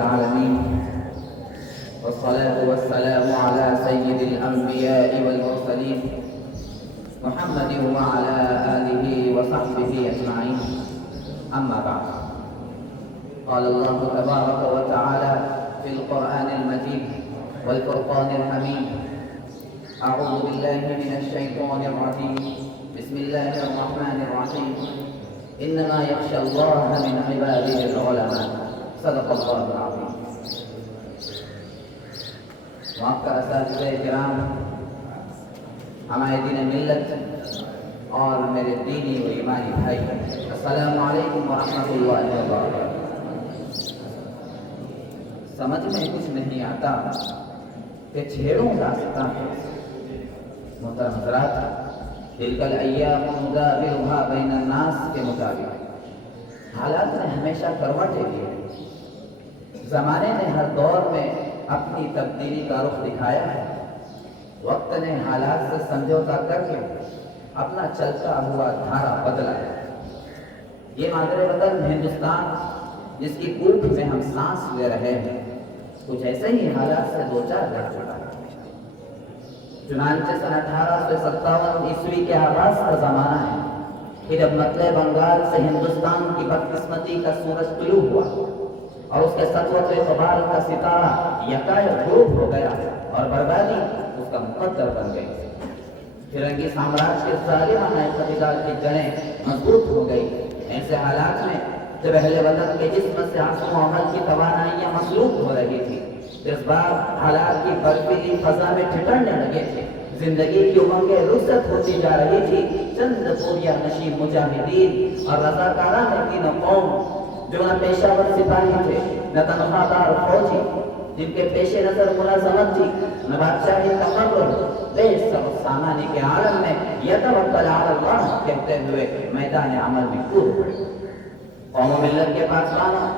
العالمين، والصلاة والسلام على سيد الأنبياء والمرسلين محمد وعلى آله وصحبه أجمعين. أما بعد، قال الله تبارك وتعالى في القرآن المجيد والفرقان الحميد: أعوذ بالله من الشيطان الرجيم، بسم الله الرحمن الرحيم، إنما يخشى الله من عباده العلماء. صدق الله العظيم. معقر اساتذہ کرام، ہمارے دین ملت اور میرے دینی و ایمانی بھائی، السلام علیکم ورحمۃ اللہ وبرکاتہ۔ سمجھ میں کچھ نہیں آتا کہ چھیڑوں راستہ محترم حضرات، تلک الایام نداولها بین الناس کے مطابق حالات نے ہمیشہ کروٹیں لیے، زمانے نے ہر دور میں اپنی تبدیلی کا رخ دکھایا ہے، وقت نے حالات سے سمجھوتا کر کے اپنا چلتا ہوا دھارا بدلا ہے۔ یہ مادر وطن ہندوستان جس کی کوکھ میں ہم سانس لے رہے ہیں، کچھ ایسے ہی حالات سے دوچار رہ چکا ہے۔ چنانچہ سن 1857 عیسوی کے آغاز کا زمانہ ہے کہ جب مطلع بنگال سے ہندوستان کی بدقسمتی کا سورج طلوع ہوا اور اس کے سطوت اقبال کا ستارہ یکایک غروب ہو گیا اور بربادی اس کا مقدر بن گئی۔ فرنگی سامراج کے ظالمانہ اقتدار کی جڑیں مضبوط ہو گئی۔ ایسے حالات میں جب اہل وطن کے جسم سے آنسو و عمل کی توانائیاں مسلوب ہو رہی تھی، جذبات حالات کی برفیلی فضا میں ٹھٹرنے لگے تھے، زندگی کی امنگیں رخصت ہوتی جا رہی تھی، چند پوریا نشین مجاہدین اور رضاکاران تینوں قوم جو نہ پیشہ ور سپاہی تھے، نہ تنخواہ دار فوجی، جن کے پیش نظر ملازمت تھی، نہ بادشاہی تقرر، بے سبب سامانی کے عالم میں یتوکل علی اللہ کہتے ہوئے میدان عمل میں کود پڑے۔ قوم و ملت کے پاسبانوں،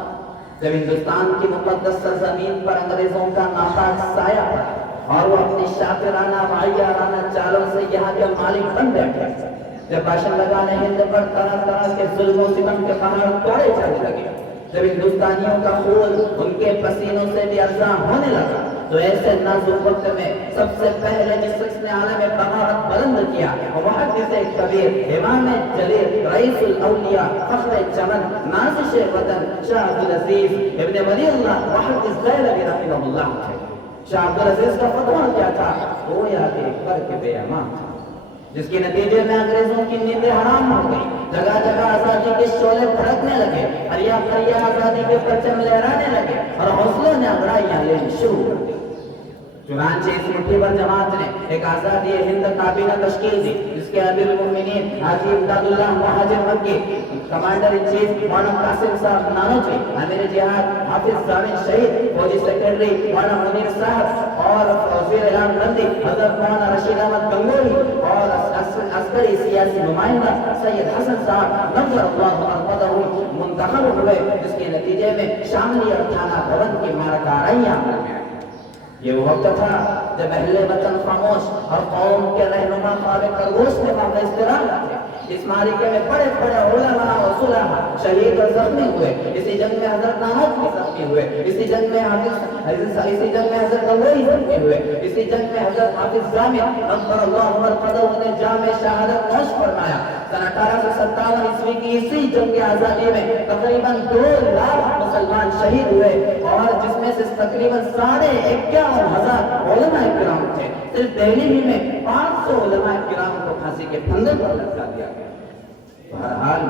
جب ہندوستان کی مقدس سرزمین پر انگریزوں کا ناپاک سایہ پڑا اور وہ اپنی شاطرانہ معیارانہ چالوں سے یہاں کے مالک بن بیٹھے، جب باشندگان ہند پر طرح طرح کے ظلم و ستم کے پہاڑ توڑے جانے لگے، جب ہندوستانیوں کا خون ان کے پسینوں سے بھی ارزاں ہونے لگا، تو ایسے نازک وقت میں سب سے پہلے جس شخص نے عالم بغاوت بلند کیا وہ محدث کبیر، امام جلیل، رئیس الاولیاء، فخر چمن، نازش وطن شاہ عبدالعزیز ابن ولی اللہ محدث دہلوی رحمہ اللہ تھے۔ شاہ عبدالعزیز کا فتویٰ کیا تھا؟ گویا کہ فرق بے امان تھا، جس کے نتیجے میں انگریزوں کی نیندیں حرام ہو گئی، جگہ جگہ آزادی کے شعلے بھڑکنے لگے، ہریا پھریا آزادی کے پرچم لہرانے لگے اور حوصلوں نے انگڑائیاں لینی شروع کر دی۔ چنانچہ اس مٹھی پر جماعت نے ایک آزادی ہند کابینہ تشکیل دی، جس کے امیر المؤمنین حاجی امداد اللہ مہاجر مکی، کمانڈر ان چیف مولانا قاسم صاحب نانوتوی، امیر جہاد حافظ ضامن شہید، فوجی سیکرٹری مولانا منیر صاحب اور وزیر اعظم بندی حضرت مولانا رشید احمد گنگوہی اور عسکری سیاسی نمائندہ سید حسن صاحب نظر اللہ مرقدہ منتخب ہوئے، جس کے نتیجے میں شاملی اور تھانہ بھون کی مارکاریاں ہو گئیں۔ یہ وہ وقت تھا جب اہل وطن خاموش اور قوم کے رہنما خواب خرگوش میں مغز استراحت تھے۔ اس معرکے میں بڑے بڑے علماء اور صلحاء شہید اور زخمی ہوئے، اسی جنگ میں حضرت نانوتوی زخمی ہوئے، اسی جنگ میں حضرت گنگوہی زخمی ہوئے، اسی جنگ میں حضرت حافظ ضامن نظر اللہ مرقدہ نے جام شہادت نوش فرمایا۔ سن 1857 عیسوی کی اسی جنگ آزادی میں تقریباً 2 لاکھ مسلمان شہید ہوئے اور جس میں سے تقریباً 51,000 علماء کرام تھے۔ صرف دہلی ہی میں 500 علماء کرام کو پھانسی کے پھندے پر لٹکا دیا گیا۔ بہرحال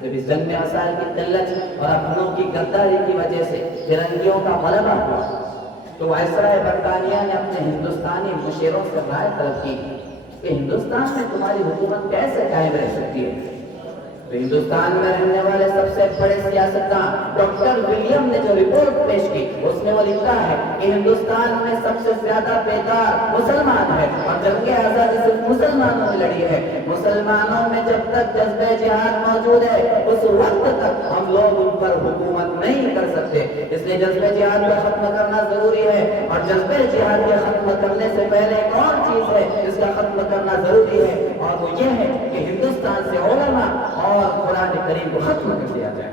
جب اس جنگ میں وسائل کی قلت اور اپنوں کی غداری کی وجہ سے فرنگیوں کا غلبہ ہوا تو وائسرائے برطانیہ نے اپنے ہندوستانی مشیروں سے رائے طلب کی کہ ہندوستان میں تمہاری حکومت کیسے قائم رہ سکتی ہے؟ تو ہندوستان میں رہنے والے سب سے بڑے سیاستدان ڈاکٹر ولیم نے جو رپورٹ پیش کی اس میں وہ لکھا ہے کہ ہندوستان میں سب سے زیادہ بیدار مسلمان ہے اور جنگ آزادی صرف مسلمانوں نے لڑی ہے۔ مسلمانوں میں جب تک جذبہ جہاد موجود ہے اس وقت تک ہم لوگ ان پر حکومت نہیں کر سکتے، اس لیے جذبہ جہاد کو ختم کرنا ضروری ہے اور جذبہ جہاد کو ختم کرنے سے پہلے ایک اور چیز ہے اس کا ختم کرنا ضروری ہے اور وہ یہ ہے کہ ہندوستان سے علماء اور قرآن کریم کو ختم کر دیا جائے۔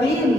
3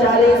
40